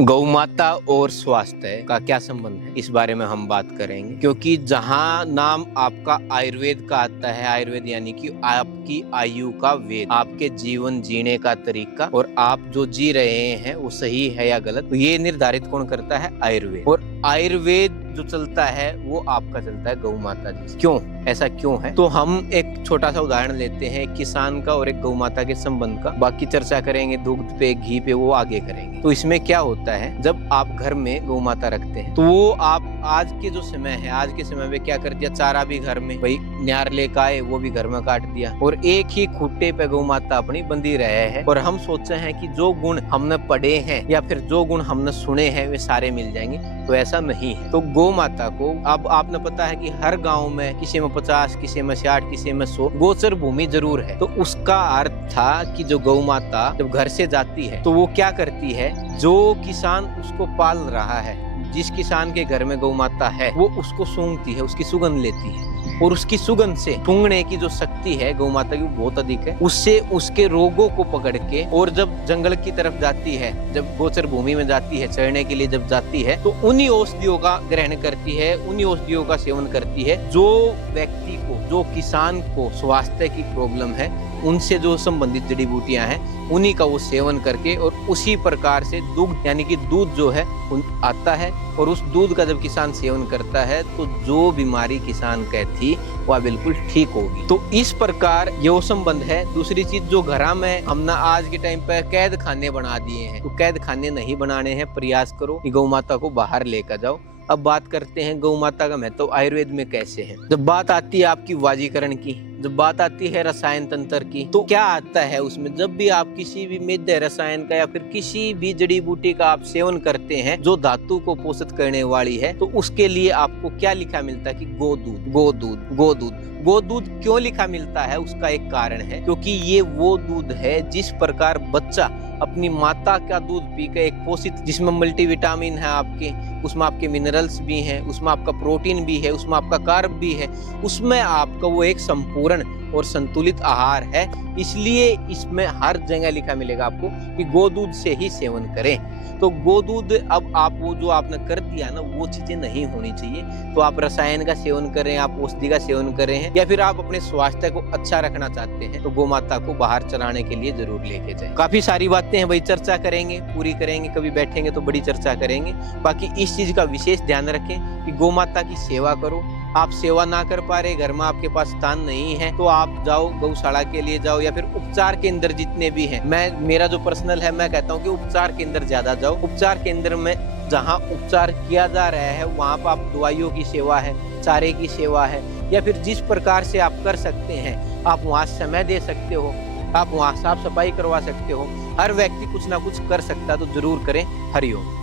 गौ माता और स्वास्थ्य का क्या संबंध है, इस बारे में हम बात करेंगे। क्योंकि जहाँ नाम आपका आयुर्वेद का आता है, आयुर्वेद यानी कि आपकी आयु का वेद, आपके जीवन जीने का तरीका, और आप जो जी रहे हैं वो सही है या गलत, तो ये निर्धारित कौन करता है? आयुर्वेद। और आयुर्वेद जो चलता है वो आपका चलता है गौ माता जी। क्यों ऐसा क्यों है? तो हम एक छोटा सा उदाहरण लेते हैं, किसान का और एक गौ माता के संबंध का। बाकी चर्चा करेंगे दुग्ध पे, घी पे, वो आगे करेंगे। तो इसमें क्या होता है, जब आप घर में गौ माता रखते हैं तो वो आप आज के जो समय है, आज के समय में क्या कर दिया, चारा भी घर में, भाई न्यार लेकर आए वो भी घर में काट दिया, और एक ही खूटे पे गौ माता अपनी बंधी रहे हैं। और हम सोचते हैं कि जो गुण हमने पढ़े हैं या फिर जो गुण हमने सुने हैं वे सारे मिल जाएंगे, तो ऐसा नहीं है। तो गौ माता को अब आपने पता है कि हर गांव में किसी में 50, किसी में 60, किसी में 100 गोचर भूमि जरूर है। तो उसका अर्थ था कि जो गौ माता जब घर से जाती है तो वो क्या करती है, जो किसान उसको पाल रहा है, जिस किसान के घर में गौ माता है, वो उसको सूंघती है, उसकी सुगंध लेती है, और उसकी सुगंध से सूंघने की जो शक्ति है गौ माता की वो बहुत अधिक है। उससे उसके रोगों को पकड़ के, और जब जंगल की तरफ जाती है, जब गोचर भूमि में जाती है, चरने के लिए जब जाती है, तो उन्हीं औषधियों का ग्रहण करती है, उन्हीं औषधियों का सेवन करती है। जो व्यक्ति को, जो किसान को स्वास्थ्य की प्रॉब्लम है, उनसे जो संबंधित जड़ी बूटियां हैं, उन्हीं का वो सेवन करके, और उसी प्रकार से दुग्ध यानी कि दूध जो है आता है, और उस दूध का जब किसान सेवन करता है तो जो बीमारी किसान की थी वह बिल्कुल ठीक होगी। तो इस प्रकार ये संबंध है। दूसरी चीज, जो घरा में हमने आज के टाइम पे कैद खाने बना दिए हैं, तो कैद खाने नहीं बनाने हैं। प्रयास करो कि गौ माता को बाहर लेकर जाओ। अब बात करते हैं गौ माता का महत्व आयुर्वेद में कैसे है। जब बात आती है आपकी वाजीकरण की, जब बात आती है रसायन तंत्र की, तो क्या आता है उसमें? जब भी आप किसी भी मेद्य रसायन का या फिर किसी भी जड़ी बूटी का आप सेवन करते हैं जो धातु को पोषित करने वाली है, तो उसके लिए आपको क्या लिखा मिलता है कि गोदूध, गोदूध, गोदूध। गोदूध क्यों लिखा मिलता है, उसका एक कारण है, क्योंकि ये वो दूध है जिस प्रकार बच्चा अपनी माता का दूध पीकर एक पोषित, जिसमें मल्टीविटामिन है आपके, उसमें आपके मिनरल्स भी हैं, उसमें आपका प्रोटीन भी है, उसमें आपका कार्ब भी है, उसमें आपका वो एक संपूर्ण और संतुलित आहार है। इसलिए इसमें हर जगह लिखा मिलेगा आपको कि गोदूध से ही सेवन करें। तो गोदूध, अब आप वो जो आपने कर दिया ना, वो चीजें नहीं होनी चाहिए। तो आप रसायन का सेवन करें, आप औषधि का सेवन करें, या फिर आप अपने स्वास्थ्य को अच्छा रखना चाहते हैं, तो गौ माता को बाहर चराने के लिए जरूर लेके जाएं। काफी सारी बातें हैं भाई, चर्चा करेंगे, पूरी करेंगे, कभी बैठेंगे तो बड़ी चर्चा करेंगे। बाकी इस चीज का विशेष ध्यान रखें कि गौ माता की सेवा करो। आप सेवा ना कर पा रहे, घर में आपके पास स्थान नहीं है, तो आप जाओ गौशाला के लिए जाओ, या फिर उपचार केंद्र जितने भी हैं। मेरा जो पर्सनल है, मैं कहता हूँ कि उपचार केंद्र ज्यादा जाओ। उपचार केंद्र में जहाँ उपचार किया जा रहा है वहाँ पर आप दवाइयों की सेवा है, चारे की सेवा है, या फिर जिस प्रकार से आप कर सकते हैं, आप वहाँ समय दे सकते हो, आप वहाँ साफ सफाई करवा सकते हो। हर व्यक्ति कुछ ना कुछ कर सकता है, तो जरूर करें। हरिओम।